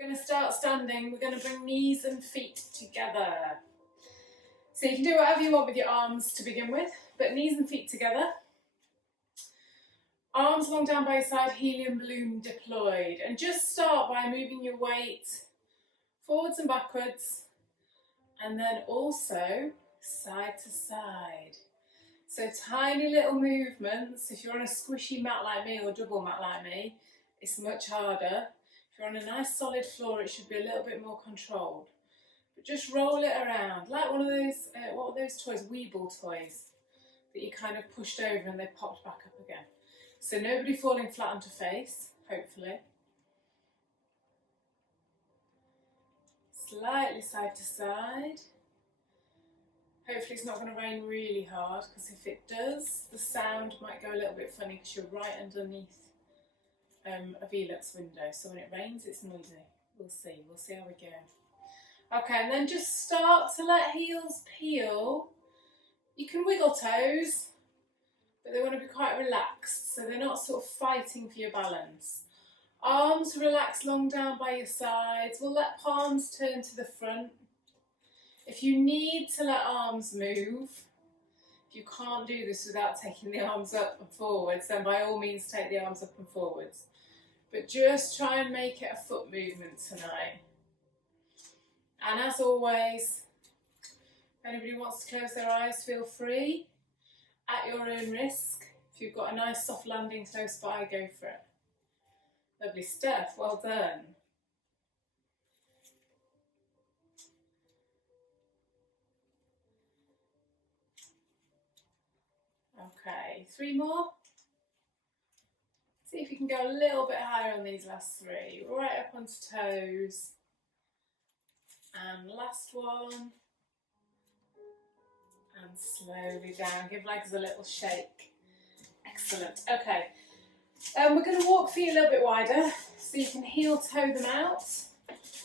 We're going to start standing. We're going to bring knees and feet together. So you can do whatever you want with your arms to begin with, but knees and feet together. Arms long down by your side, helium balloon deployed. And just start by moving your weight forwards and backwards, and then also side to side. So tiny little movements. If you're on a squishy mat like me or double mat like me, it's much harder. If you're on a nice solid floor, it should be a little bit more controlled. But just roll it around, like one of those, what are those toys? Weeble toys that you kind of pushed over and they popped back up again. So nobody falling flat onto face, hopefully. Slightly side to side. Hopefully it's not going to rain really hard, because if it does, the sound might go a little bit funny because you're right underneath a Velux window. So when it rains, it's noisy. We'll see how we go. Okay, and then just start to let heels peel. You can wiggle toes, but they want to be quite relaxed, so they're not sort of fighting for your balance. Arms relax long down by your sides. We'll let palms turn to the front. If you need to let arms move, if you can't do this without taking the arms up and forwards, then by all means take the arms up and forwards. But just try and make it a foot movement tonight. And as always, if anybody wants to close their eyes, feel free, at your own risk. If you've got a nice soft landing close by, go for it. Lovely stuff, well done. Okay, 3 more. See if you can go a little bit higher on these last 3. Right up onto toes. And last one. And slowly down. Give legs a little shake. Excellent. Okay. We're going to walk feet a little bit wider, so you can heel toe them out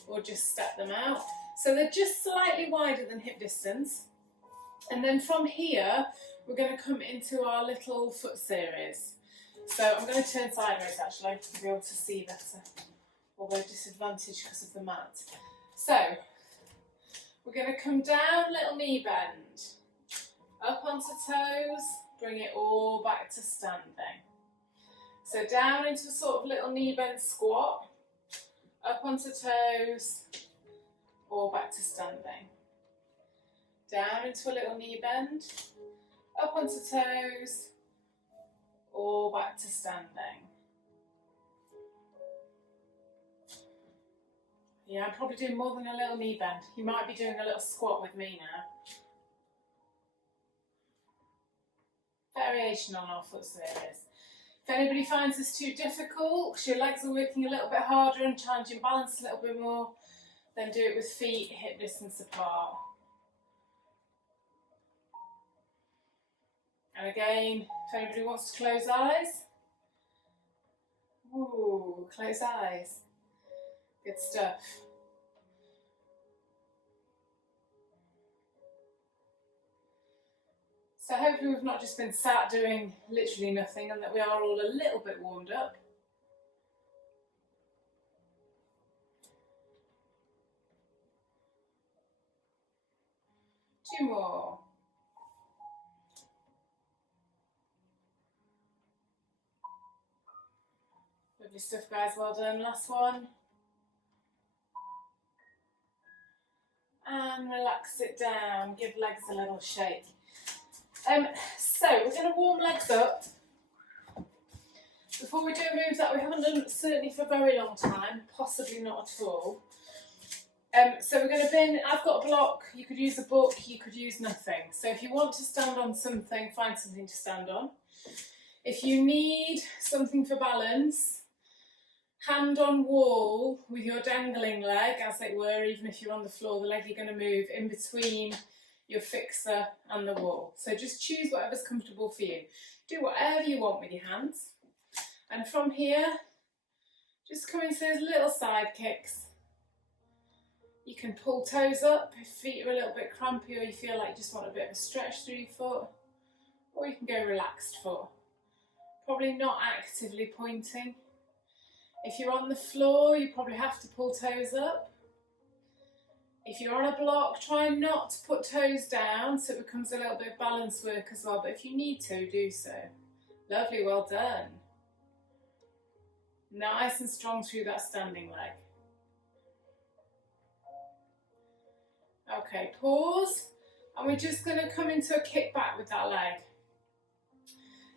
or just step them out. So they're just slightly wider than hip distance. And then from here, we're going to come into our little foot series. So I'm going to turn sideways actually to be able to see better, although disadvantaged because of the mat. So we're going to come down, little knee bend, up onto toes, bring it all back to standing. So down into a sort of little knee bend squat, up onto toes, or back to standing. Down into a little knee bend, up onto toes, or back to standing. Yeah, I'm probably doing more than a little knee bend. You might be doing a little squat with me now. Variation on our foot series. If anybody finds this too difficult, because your legs are working a little bit harder and challenging balance a little bit more, then do it with feet hip distance apart. And again, if anybody wants to close eyes, ooh, close eyes. Good stuff. So hopefully we've not just been sat doing literally nothing, and that we are all a little bit warmed up. Two more. Lovely stuff, guys, well done. Last one. And relax it down, give legs a little shake. So we're going to warm legs up before we do a move that we haven't done certainly for a very long time, possibly not at all. So we're going to bin, I've got a block, you could use a book, you could use nothing. So if you want to stand on something, find something to stand on. If you need something for balance, hand on wall with your dangling leg, as it were, even if you're on the floor, the leg you're going to move in between your fixer and the wall. So just choose whatever's comfortable for you. Do whatever you want with your hands. And from here, just come into those little side kicks. You can pull toes up if feet are a little bit crampy, or you feel like you just want a bit of a stretch through your foot. Or you can go relaxed foot. Probably not actively pointing. If you're on the floor, you probably have to pull toes up. If you're on a block, try not to put toes down so it becomes a little bit of balance work as well, but if you need to, do so. Lovely, well done. Nice and strong through that standing leg. Okay, pause, and we're just going to come into a kick back with that leg.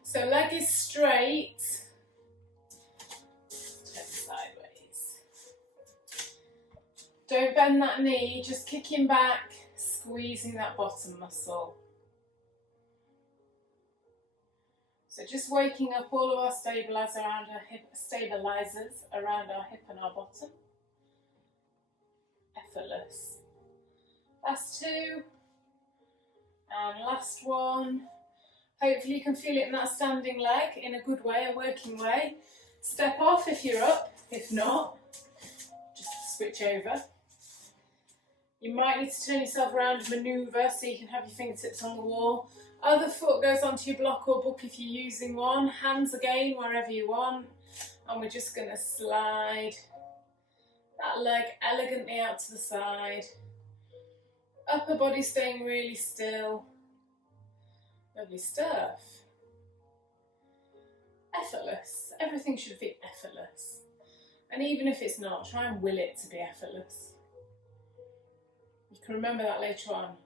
So leg is straight, turn sideways. Don't bend that knee, just kicking back, squeezing that bottom muscle. So just waking up all of our stabilizers around our hip and our bottom. Effortless. Last two, and last one. Hopefully you can feel it in that standing leg in a good way, a working way. Step off if you're up, if not, just switch over. You might need to turn yourself around and manoeuvre so you can have your fingertips on the wall. Other foot goes onto your block or book if you're using one. Hands again wherever you want. And we're just going to slide that leg elegantly out to the side. Upper body staying really still. Lovely stuff. Effortless. Everything should be effortless. And even if it's not, try and will it to be effortless. You can remember that later on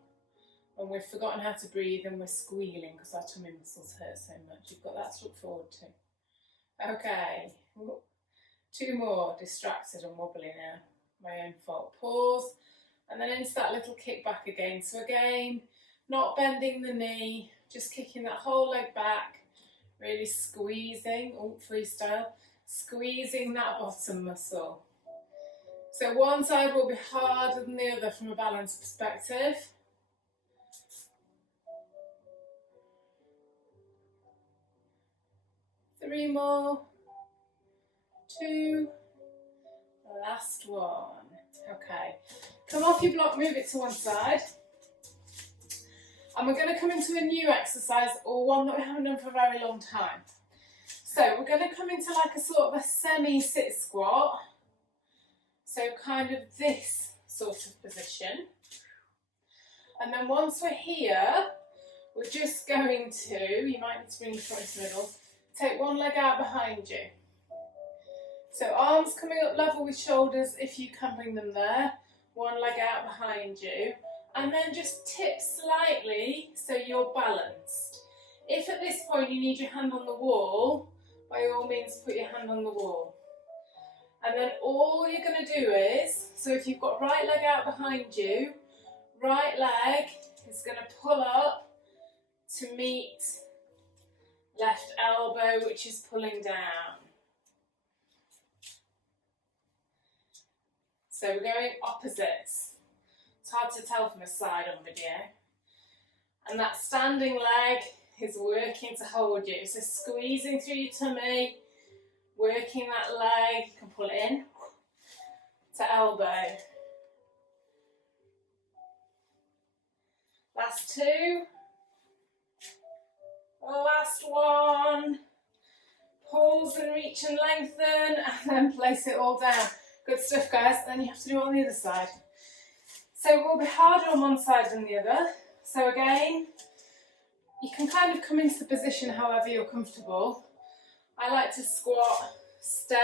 when we've forgotten how to breathe and we're squealing because our tummy muscles hurt so much. You've got that to look forward to. Okay. Two more. Distracted and wobbly now. My own fault. Pause. And then into that little kick back again. So again, not bending the knee, just kicking that whole leg back, really squeezing, freestyle, squeezing that bottom muscle. So one side will be harder than the other from a balance perspective. Three more, two, last one. Okay, come off your block, move it to one side. And we're going to come into a new exercise, or one that we haven't done for a very long time. So we're going to come into like a sort of a semi-sit squat. So kind of this sort of position. And then once we're here, we're just going to, you might need to bring the front to the middle, take one leg out behind you. So arms coming up level with shoulders if you can bring them there. One leg out behind you. And then just tip slightly so you're balanced. If at this point you need your hand on the wall, by all means put your hand on the wall. And then all you're going to do is, so if you've got right leg out behind you, right leg is going to pull up to meet left elbow, which is pulling down. So we're going opposites. It's hard to tell from a side on video. And that standing leg is working to hold you. So squeezing through your tummy, working that leg, you can pull it in to elbow. Last two. Last one. Pause and reach and lengthen, and then place it all down. Good stuff, guys. Then you have to do it on the other side. So it will be harder on one side than the other. So again, you can kind of come into the position however you're comfortable. I like to squat, step,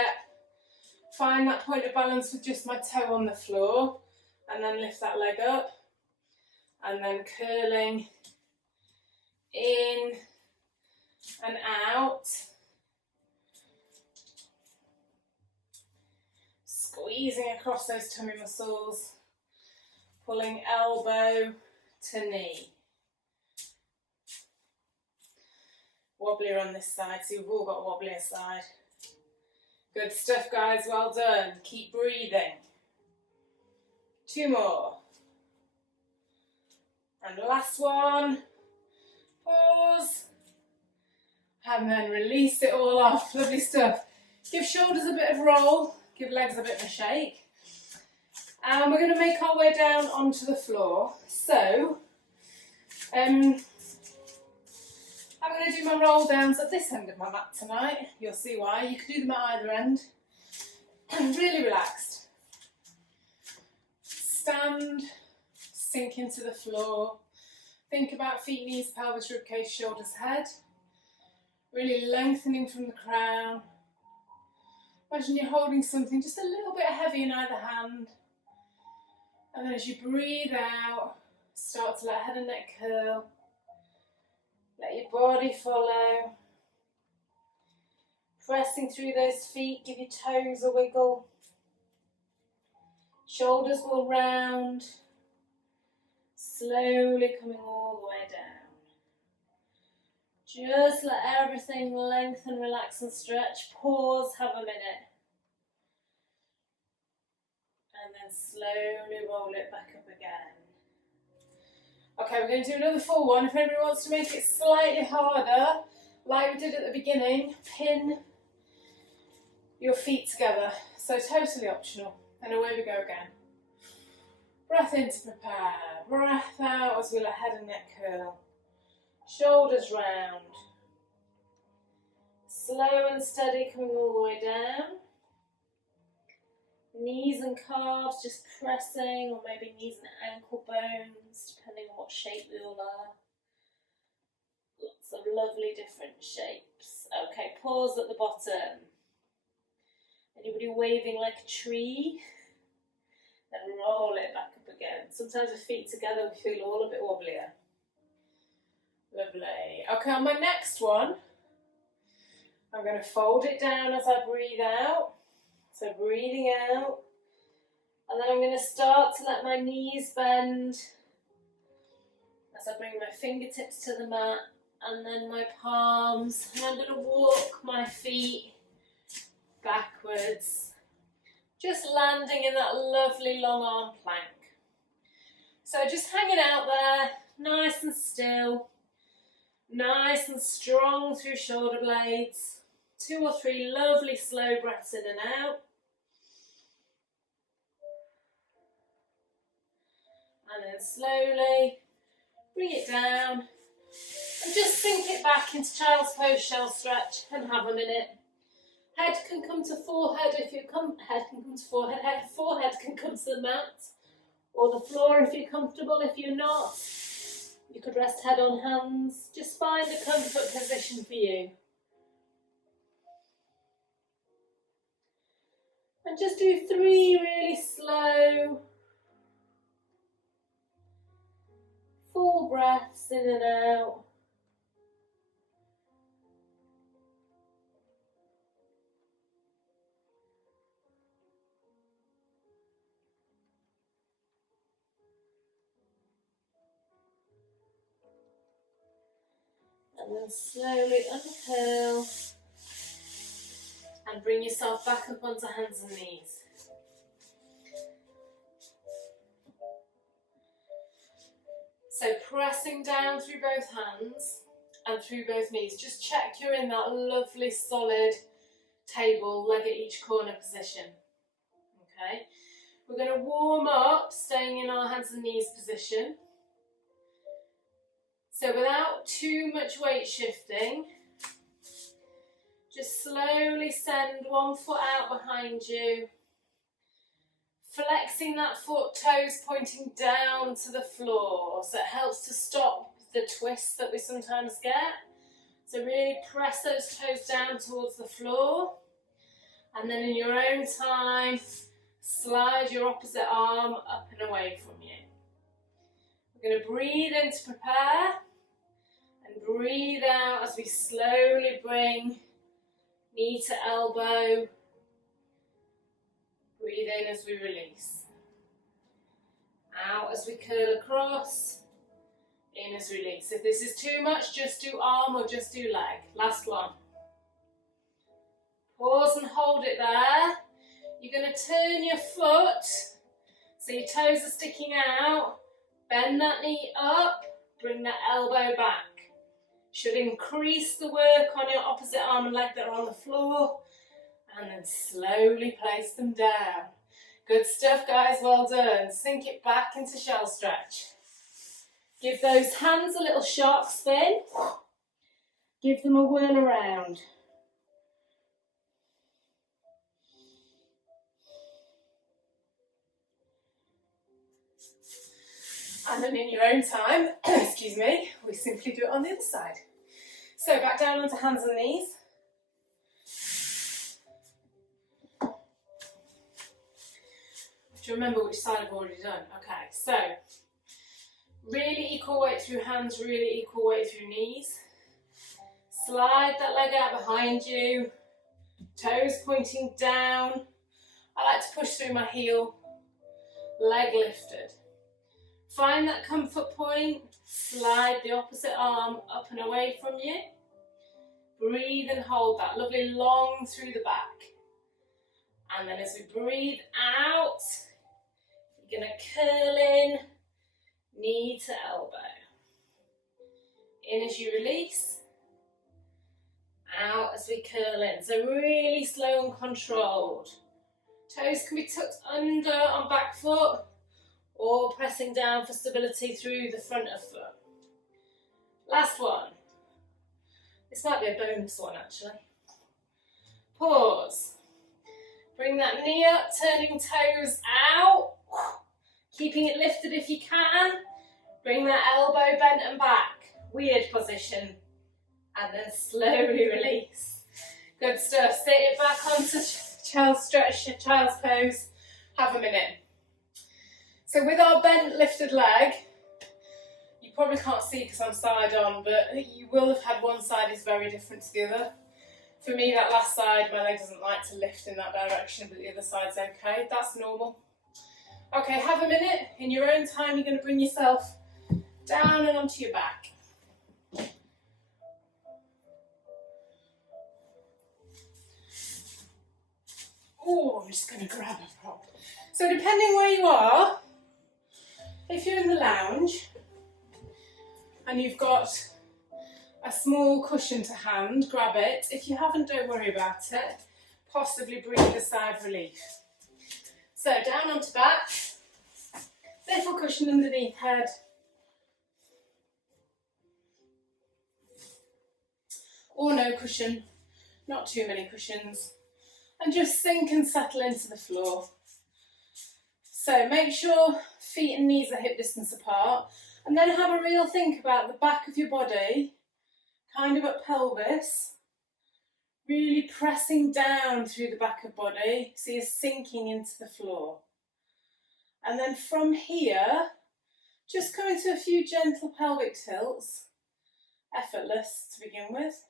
find that point of balance with just my toe on the floor, and then lift that leg up, and then curling in and out. Squeezing across those tummy muscles, pulling elbow to knee. Wobblier on this side, so you've all got wobblier side. Good stuff, guys, well done. Keep breathing. Two more. And the last one. Pause. And then release it all off. Lovely stuff. Give shoulders a bit of roll. Give legs a bit of a shake. And we're going to make our way down onto the floor. So, I'm going to do my roll downs at this end of my mat tonight. You'll see why. You can do them at either end. and really relaxed. Stand, sink into the floor. Think about feet, knees, pelvis, ribcage, shoulders, head. Really lengthening from the crown. Imagine you're holding something just a little bit heavy in either hand. And then as you breathe out, start to let head and neck curl. Let your body follow. Pressing through those feet, give your toes a wiggle. Shoulders will round. Slowly coming all the way down. Just let everything lengthen, relax and stretch. Pause, have a minute. And then slowly roll it back up again. Okay, we're going to do another full one. If anybody wants to make it slightly harder, like we did at the beginning, pin your feet together. So totally optional. And away we go again. Breath in to prepare. Breath out as we let head and neck curl. Shoulders round. Slow and steady coming all the way down. Knees and calves just pressing, or maybe knees and ankle bones, depending on what shape we all are. Lots of lovely different shapes. Okay, pause at the bottom. Anybody waving like a tree? Then roll it back up again. Sometimes with feet together we feel all a bit wobblier. Lovely. Okay, on my next one, I'm going to fold it down as I breathe out. So breathing out. And then I'm going to start to let my knees bend as I bring my fingertips to the mat and then my palms. And I'm going to walk my feet backwards. Just landing in that lovely long arm plank. So just hanging out there, nice and still, nice and strong through shoulder blades. 2 or 3 lovely slow breaths in and out. And then slowly bring it down and just sink it back into child's pose, shell stretch, and have a minute. Head can come to forehead if you come. Head can come to forehead. Forehead can come to the mat or the floor if you're comfortable. If you're not, you could rest head on hands. Just find a comfort position for you. And just do 3 really slow, full breaths in and out. And then slowly unfurl and bring yourself back up onto hands and knees. So pressing down through both hands and through both knees. Just check you're in that lovely solid table, leg at each corner position. Okay, we're going to warm up staying in our hands and knees position. So without too much weight shifting, just slowly send one foot out behind you, flexing that foot, toes pointing down to the floor, so it helps to stop the twists that we sometimes get. So really press those toes down towards the floor, and then in your own time, slide your opposite arm up and away from you. We're going to breathe in to prepare, and breathe out as we slowly bring knee to elbow. Breathe in as we release. Out as we curl across. In as release. If this is too much, just do arm or just do leg. Last one. Pause and hold it there. You're going to turn your foot so your toes are sticking out. Bend that knee up. Bring that elbow back. Should increase the work on your opposite arm and leg that are on the floor, and then slowly place them down. Good stuff, guys, well done. Sink it back into shell stretch. Give those hands a little shark spin. Give them a whirl around. And then in your own time, excuse me, we simply do it on the other side. So back down onto hands and knees. Do you remember which side I've already done? Okay, so really equal weight through hands, really equal weight through knees. Slide that leg out behind you, toes pointing down. I like to push through my heel, leg lifted. Find that comfort point, slide the opposite arm up and away from you. Breathe and hold that, lovely long through the back. And then as we breathe out, you're going to curl in, knee to elbow. In as you release, out as we curl in. So really slow and controlled. Toes can be tucked under on back foot or pressing down for stability through the front of foot. Last one. This might be a bonus one actually. Pause. Bring that knee up, turning toes out. Keeping it lifted if you can. Bring that elbow bent and back. Weird position. And then slowly release. Good stuff. Sit it back onto child's stretch, child's pose. Have a minute. So with our bent lifted leg, you probably can't see because I'm side on, but you will have had one side is very different to the other. For me, that last side, my leg doesn't like to lift in that direction, but the other side's okay. That's normal. Okay, have a minute. In your own time, you're going to bring yourself down and onto your back. Oh, I'm just going to grab a prop. So depending where you are, if you're in the lounge and you've got a small cushion to hand, grab it. If you haven't, don't worry about it. Possibly breathe a sigh of relief. So down onto back, little cushion underneath head. Or no cushion, not too many cushions. And just sink and settle into the floor. So make sure feet and knees are hip distance apart, and then have a real think about the back of your body, kind of at pelvis, really pressing down through the back of body, so you're sinking into the floor. And then from here, just come into a few gentle pelvic tilts, effortless to begin with.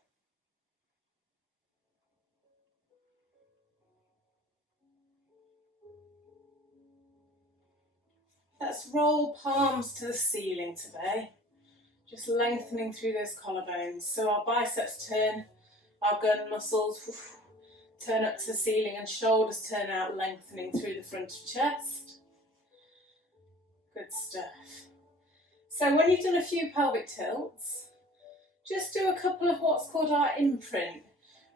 Let's roll palms to the ceiling today, just lengthening through those collarbones. So our biceps turn, our gun muscles turn up to the ceiling and shoulders turn out, lengthening through the front of chest. Good stuff. So when you've done a few pelvic tilts, just do a couple of what's called our imprint,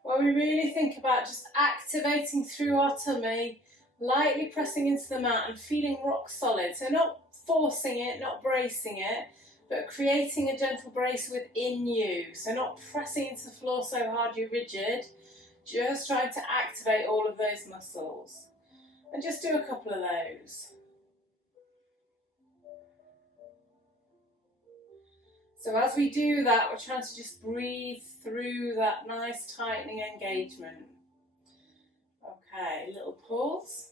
where we really think about just activating through our tummy, lightly pressing into the mat and feeling rock solid. So not forcing it, not bracing it, but creating a gentle brace within you. So not pressing into the floor so hard you're rigid, just trying to activate all of those muscles. And just do a couple of those. So as we do that, we're trying to just breathe through that nice tightening engagement. Okay, little pause.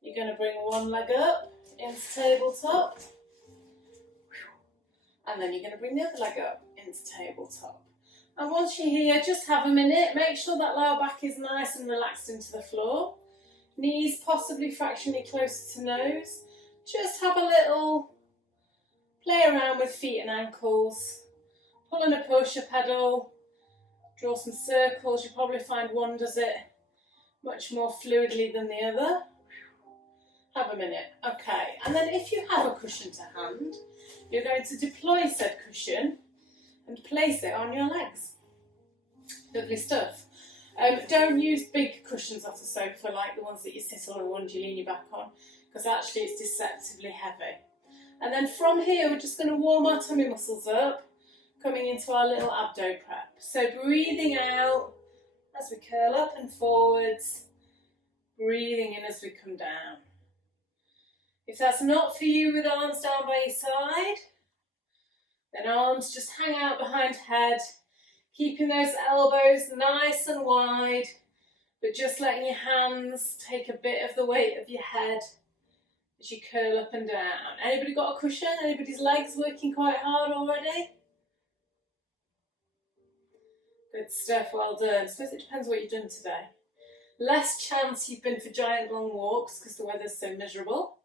You're going to bring one leg up into tabletop. And then you're going to bring the other leg up into tabletop. And once you're here, just have a minute. Make sure that lower back is nice and relaxed into the floor. Knees possibly fractionally closer to nose. Just have a little play around with feet and ankles. Pull and a push, a pedal. Draw some circles. You'll probably find one does it much more fluidly than the other. Have a minute. Okay, and then if you have a cushion to hand, you're going to deploy said cushion and place it on your legs. Lovely stuff. Don't use big cushions off the sofa like the ones that you sit on or the ones you lean your back on, because actually it's deceptively heavy. And then from here, we're just going to warm our tummy muscles up, coming into our little abdo prep. So breathing out as we curl up and forwards, breathing in as we come down. If that's not for you with arms down by your side, then arms just hang out behind head, keeping those elbows nice and wide, but just letting your hands take a bit of the weight of your head as you curl up and down. Anybody got a cushion? Anybody's legs working quite hard already? Good stuff, well done. I suppose it depends what you've done today. Less chance you've been for giant long walks because the weather's so miserable.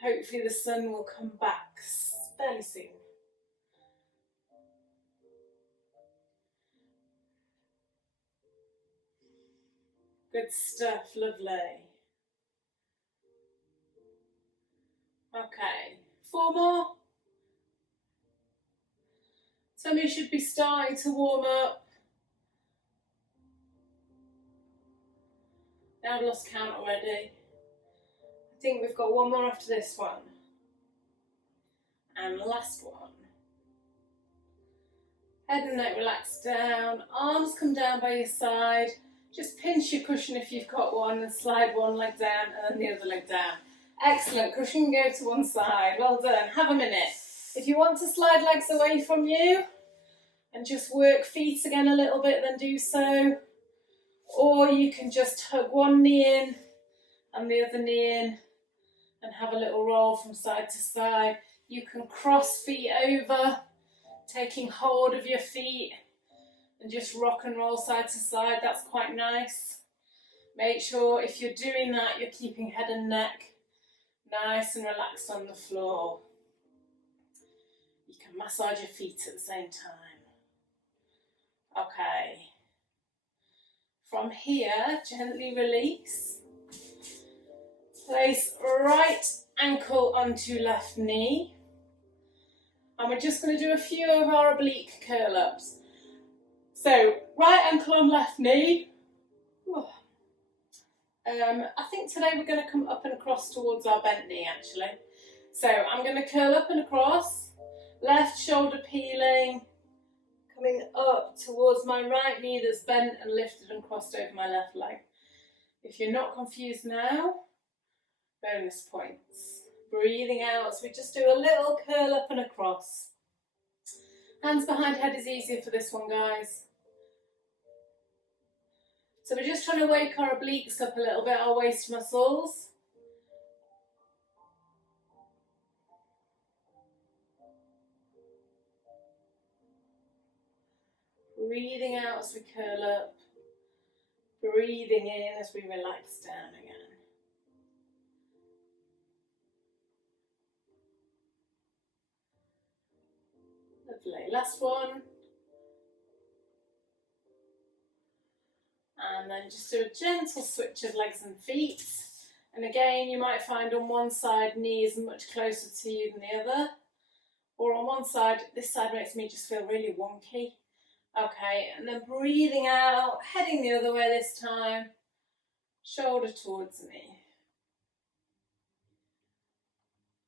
Hopefully the sun will come back fairly soon. Good stuff, lovely. Okay, 4 more. Tummy should be starting to warm up. Now I've lost count already. I think we've got 1 more after this one. And the last one. Head and neck relax down, arms come down by your side. Just pinch your cushion if you've got one and slide one leg down and then the other leg down. Excellent, cushion can go to one side, well done. Have a minute. If you want to slide legs away from you and just work feet again a little bit, then do so. Or you can just hug one knee in and the other knee in and have a little roll from side to side. You can cross feet over, taking hold of your feet and just rock and roll side to side. That's quite nice. Make sure if you're doing that, you're keeping head and neck nice and relaxed on the floor. You can massage your feet at the same time. Okay. From here, gently release. Place right ankle onto left knee. And we're just going to do a few of our oblique curl-ups. So, right ankle on left knee. I think today we're going to come up and across towards our bent knee actually. So, I'm going to curl up and across, left shoulder peeling, coming up towards my right knee that's bent and lifted and crossed over my left leg. If you're not confused now, bonus points. Breathing out, so we just do a little curl up and across. Hands behind head is easier for this one, guys. So we're just trying to wake our obliques up a little bit, our waist muscles. Breathing out as we curl up. Breathing in as we relax down again. Lovely. Last one. And then just do a gentle switch of legs and feet. And again, you might find on one side, knee is much closer to you than the other. Or on one side, this side makes me just feel really wonky. Okay, and then breathing out, heading the other way this time. Shoulder towards me.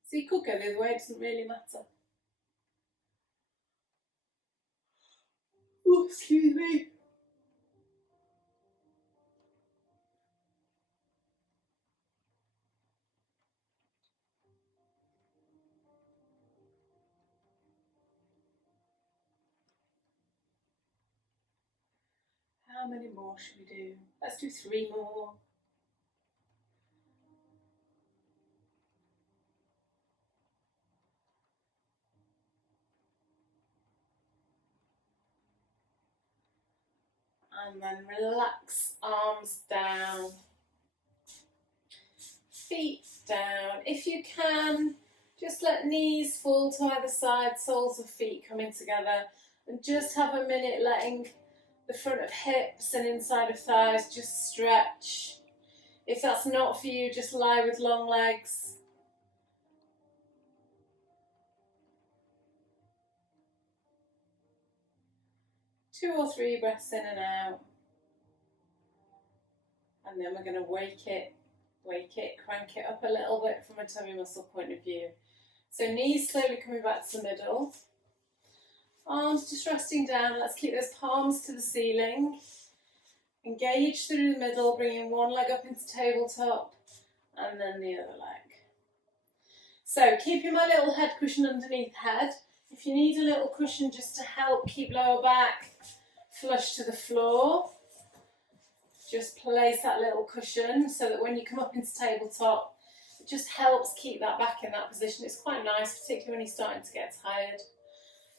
So you could go the other way, it doesn't really matter. Oh, excuse me. How many more should we do? Let's do 3 more. And then relax, arms down, feet down. If you can, just let knees fall to either side, soles of feet coming together, and just have a minute letting the front of hips and inside of thighs just stretch. If that's not for you, just lie with long legs. Two or 3 breaths in and out. And then we're going to wake it, crank it up a little bit from a tummy muscle point of view. So knees slowly coming back to the middle. Arms just resting down. Let's keep those palms to the ceiling. Engage through the middle, bringing one leg up into tabletop and then the other leg. So keeping my little head cushion underneath head. If you need a little cushion just to help keep lower back flush to the floor, just place that little cushion so that when you come up into tabletop, it just helps keep that back in that position. It's quite nice, particularly when you're starting to get tired.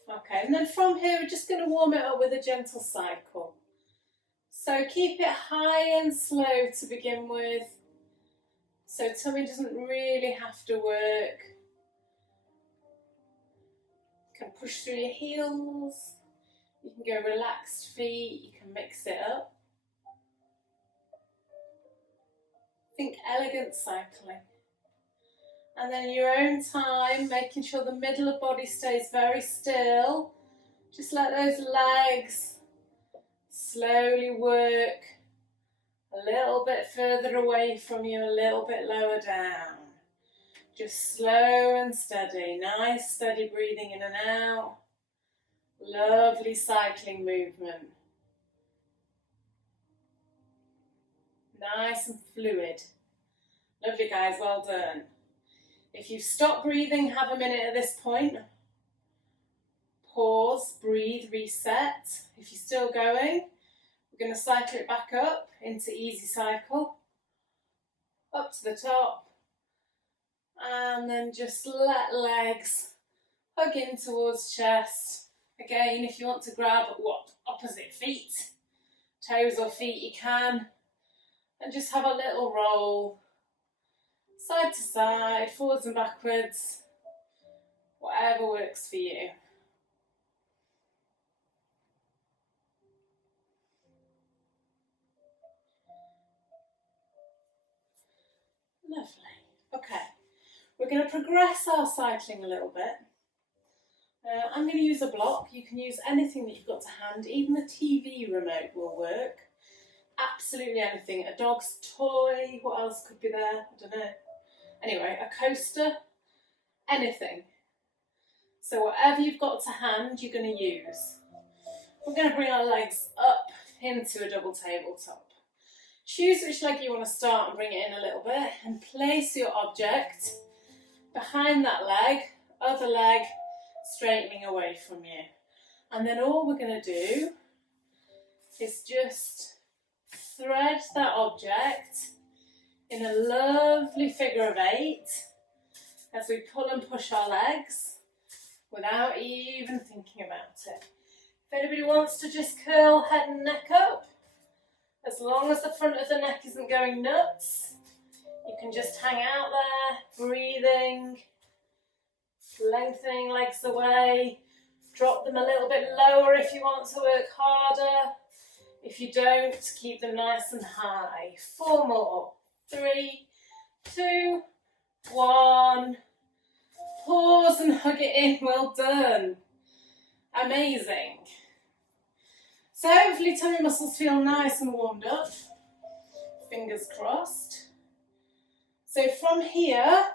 Okay, and then from here, we're just going to warm it up with a gentle cycle. So keep it high and slow to begin with, so tummy doesn't really have to work. You can push through your heels, you can go relaxed feet, you can mix it up. Think elegant cycling. And then in your own time, making sure the middle of body stays very still. Just let those legs slowly work a little bit further away from you, a little bit lower down. Just slow and steady. Nice steady breathing in and out. Lovely cycling movement. Nice and fluid. Lovely guys, well done. If you've stopped breathing, have a minute at this point. Pause, breathe, reset. If you're still going, we're going to cycle it back up into easy cycle. Up to the top. And then just let legs hug in towards chest. Again, if you want to grab what opposite feet, toes or feet, you can. And just have a little roll. Side to side, forwards and backwards. Whatever works for you. Lovely. Okay, we're going to progress our cycling a little bit. I'm going to use a block. You can use anything that you've got to hand. Even the TV remote will work. Absolutely anything. A dog's toy. What else could be there? I don't know. Anyway, a coaster. Anything. So whatever you've got to hand, you're going to use. We're going to bring our legs up into a double tabletop. Choose which leg you want to start and bring it in a little bit, and place your object behind that leg, other leg straightening away from you. And then all we're going to do is just thread that object in a lovely figure of 8 as we pull and push our legs without even thinking about it. If anybody wants to just curl head and neck up, as long as the front of the neck isn't going nuts, you can just hang out there, breathing, lengthening legs away. Drop them a little bit lower if you want to work harder. If you don't, keep them nice and high. 4 more. 3, 2, 1. Pause and hug it in. Well done. Amazing. So hopefully tummy muscles feel nice and warmed up. Fingers crossed. So from here,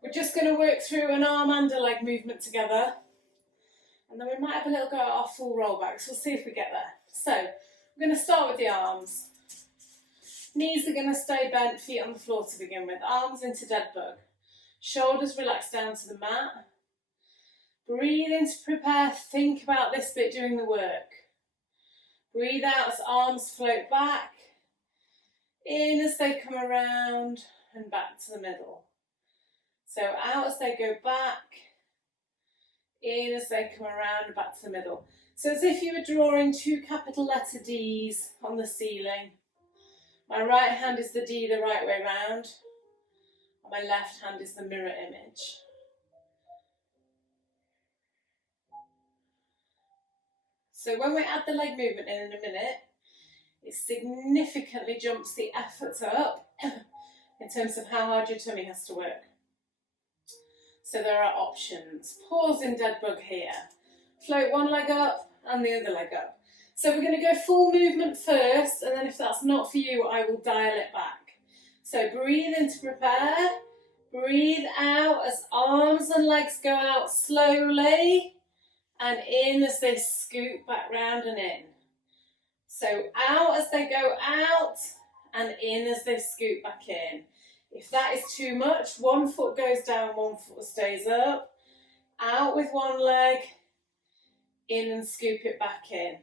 we're just going to work through an arm and a leg movement together. And then we might have a little go at our full rollbacks. We'll see if we get there. So we're going to start with the arms. Knees are going to stay bent, feet on the floor to begin with. Arms into dead bug. Shoulders relax down to the mat. Breathe in to prepare. Think about this bit during the work. Breathe out as arms float back. In as they come around and back to the middle. So out as they go back. In as they come around and back to the middle. So as if you were drawing 2 capital letter D's on the ceiling. My right hand is the D the right way round. And my left hand is the mirror image. So when we add the leg movement in a minute, it significantly jumps the effort up in terms of how hard your tummy has to work. So there are options. Pause in dead bug here. Float one leg up and the other leg up. So we're going to go full movement first, and then if that's not for you, I will dial it back. So breathe in to prepare. Breathe out as arms and legs go out slowly, and in as they scoot back round and in. So out as they go out, and in as they scoot back in. If that is too much, one foot goes down, one foot stays up. Out with one leg, in and scoop it back in.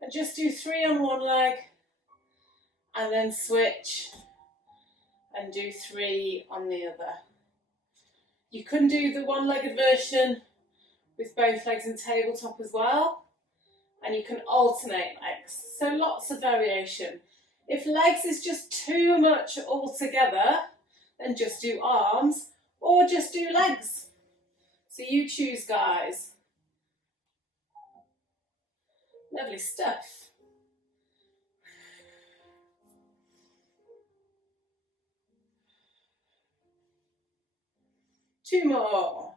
And just do 3 on one leg, and then switch and do 3 on the other. You can do the one-legged version with both legs and tabletop as well, and you can alternate legs, so lots of variation. If legs is just too much altogether, then just do arms or just do legs. So you choose, guys. Lovely stuff. 2 more.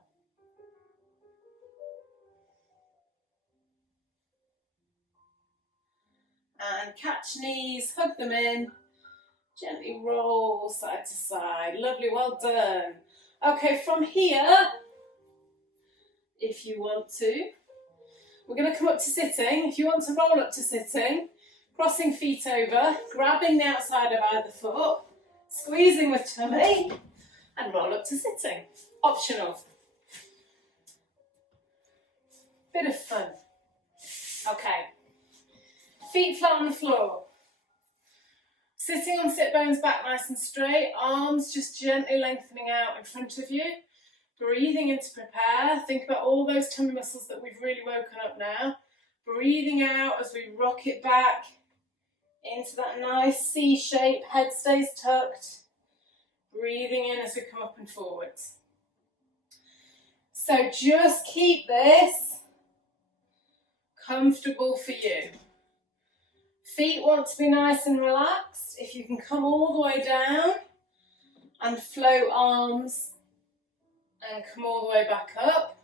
And catch knees, hug them in, gently roll side to side. Lovely, well done. Okay, from here, if you want to, we're going to come up to sitting. If you want to roll up to sitting, crossing feet over, grabbing the outside of either foot, squeezing with tummy, and roll up to sitting. Optional. Bit of fun. Okay. Feet flat on the floor. Sitting on sit bones back nice and straight. Arms just gently lengthening out in front of you. Breathing in to prepare. Think about all those tummy muscles that we've really woken up now. Breathing out as we rock it back into that nice C shape. Head stays tucked. Breathing in as we come up and forwards. So just keep this comfortable for you. Feet want to be nice and relaxed. If you can come all the way down and float arms and come all the way back up,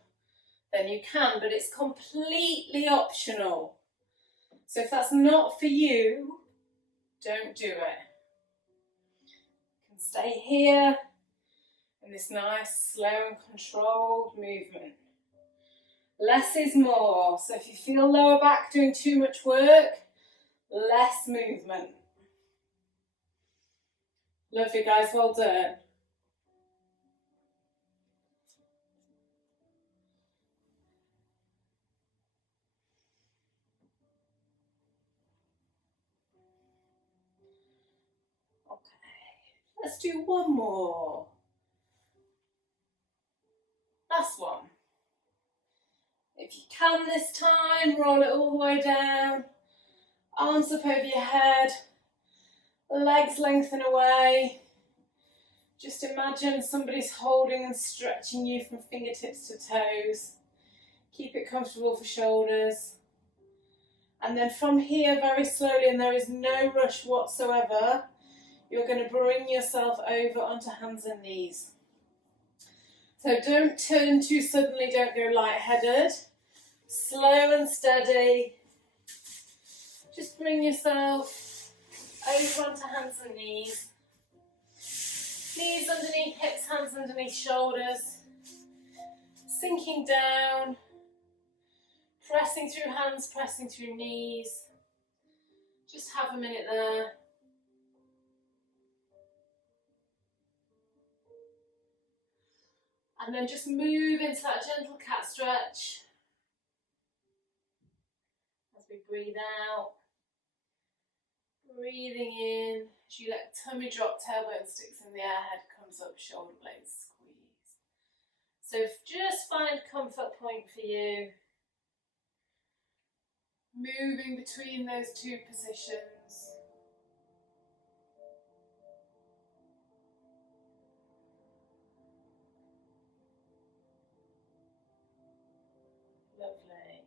then you can, but it's completely optional. So if that's not for you, don't do it. You can stay here in this nice, slow and controlled movement. Less is more. So if you feel lower back doing too much work, less movement. Lovely, guys, well done. Okay, let's do one more. Last one. If you can this time, roll it all the way down. Arms up over your head. Legs lengthen away. Just imagine somebody's holding and stretching you from fingertips to toes. Keep it comfortable for shoulders. And then from here, very slowly, and there is no rush whatsoever, you're going to bring yourself over onto hands and knees. So don't turn too suddenly, don't go lightheaded. Slow and steady. Just bring yourself over onto hands and knees. Knees underneath hips, hands underneath shoulders. Sinking down. Pressing through hands, pressing through knees. Just have a minute there. And then just move into that gentle cat stretch. As we breathe out. Breathing in. As you let tummy drop, tailbone sticks in the air, head comes up, shoulder blades squeeze. So just find comfort point for you. Moving between those two positions. Lovely.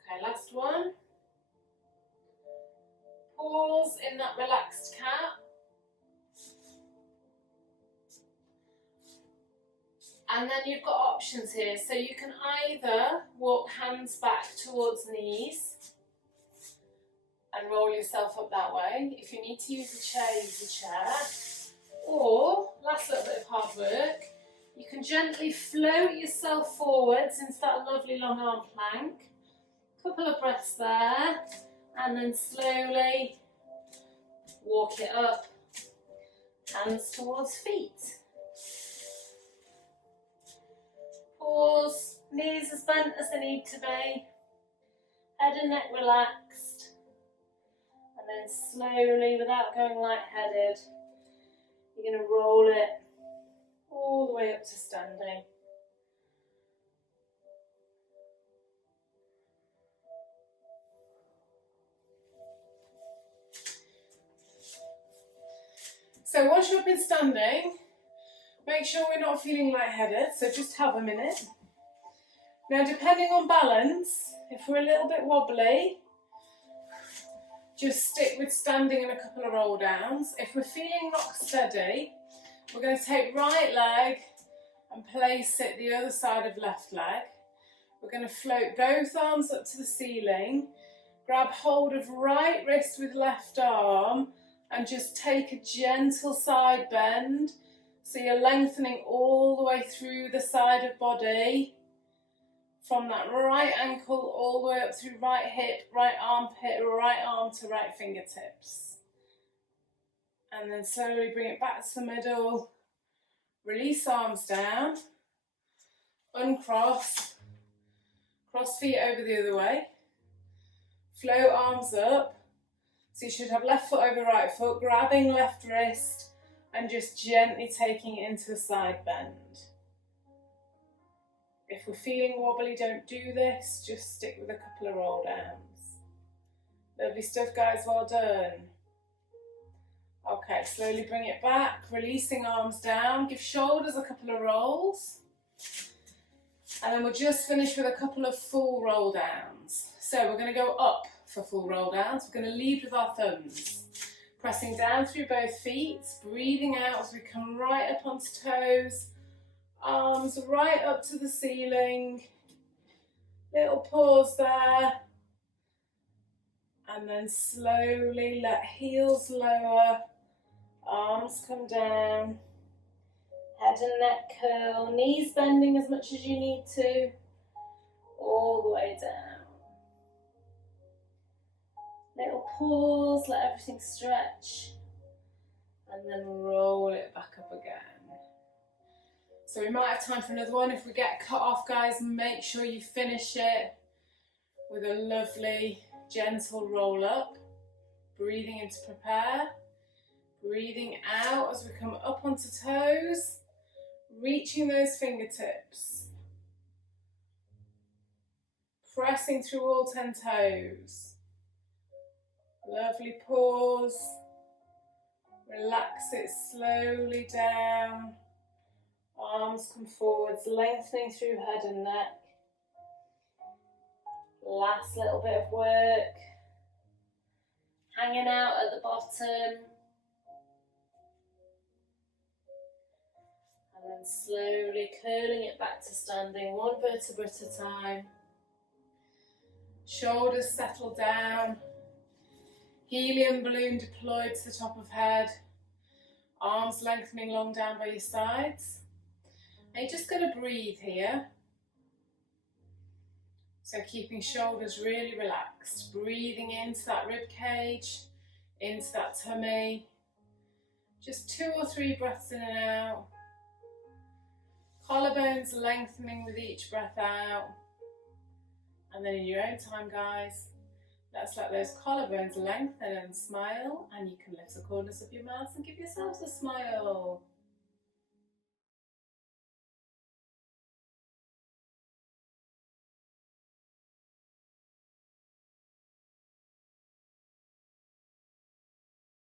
Okay, last one. Pause in that relaxed cat. And then you've got options here. So you can either walk hands back towards knees and roll yourself up that way. If you need to use a chair, use a chair. Or, last little bit of hard work, you can gently float yourself forwards into that lovely long arm plank. Couple of breaths there. And then slowly walk it up, hands towards feet. Pause, knees as bent as they need to be, head and neck relaxed. And then slowly, without going lightheaded, you're going to roll it all the way up to standing. So once you're up in standing, make sure we're not feeling lightheaded, so just have a minute. Now, depending on balance, if we're a little bit wobbly, just stick with standing and a couple of roll downs. If we're feeling rock steady, we're going to take right leg and place it the other side of left leg. We're going to float both arms up to the ceiling, grab hold of right wrist with left arm, and just take a gentle side bend. So you're lengthening all the way through the side of body, from that right ankle all the way up through right hip, right armpit, right arm to right fingertips. And then slowly bring it back to the middle. Release arms down, uncross, cross feet over the other way, float arms up. So you should have left foot over right foot, grabbing left wrist and just gently taking it into a side bend. If we're feeling wobbly, don't do this, just stick with a couple of roll downs. Lovely stuff, guys, well done. Okay, slowly bring it back, releasing arms down, give shoulders a couple of rolls. And then we'll just finish with a couple of full roll downs. So we're going to go up for full roll downs. We're going to lead with our thumbs, pressing down through both feet, breathing out as we come right up onto toes, arms right up to the ceiling, little pause there, and then slowly let heels lower, arms come down, head and neck curl, knees bending as much as you need to, all the way down. Little pause, let everything stretch, and then roll it back up again. So we might have time for another one. If we get cut off, guys, make sure you finish it with a lovely, gentle roll up. Breathing in to prepare. Breathing out as we come up onto toes. Reaching those fingertips. Pressing through all 10 toes. Lovely pause. Relax it slowly down. Arms come forwards, lengthening through head and neck. Last little bit of work. Hanging out at the bottom. And then slowly curling it back to standing, one vertebra at a time. Shoulders settle down. Helium balloon deployed to the top of head. Arms lengthening long down by your sides. And you're just going to breathe here. So keeping shoulders really relaxed. Breathing into that rib cage, into that tummy. Just 2 or 3 breaths in and out. Collarbones lengthening with each breath out. And then in your own time, guys, let's let those collarbones lengthen and smile. And you can lift the corners of your mouth and give yourselves a smile.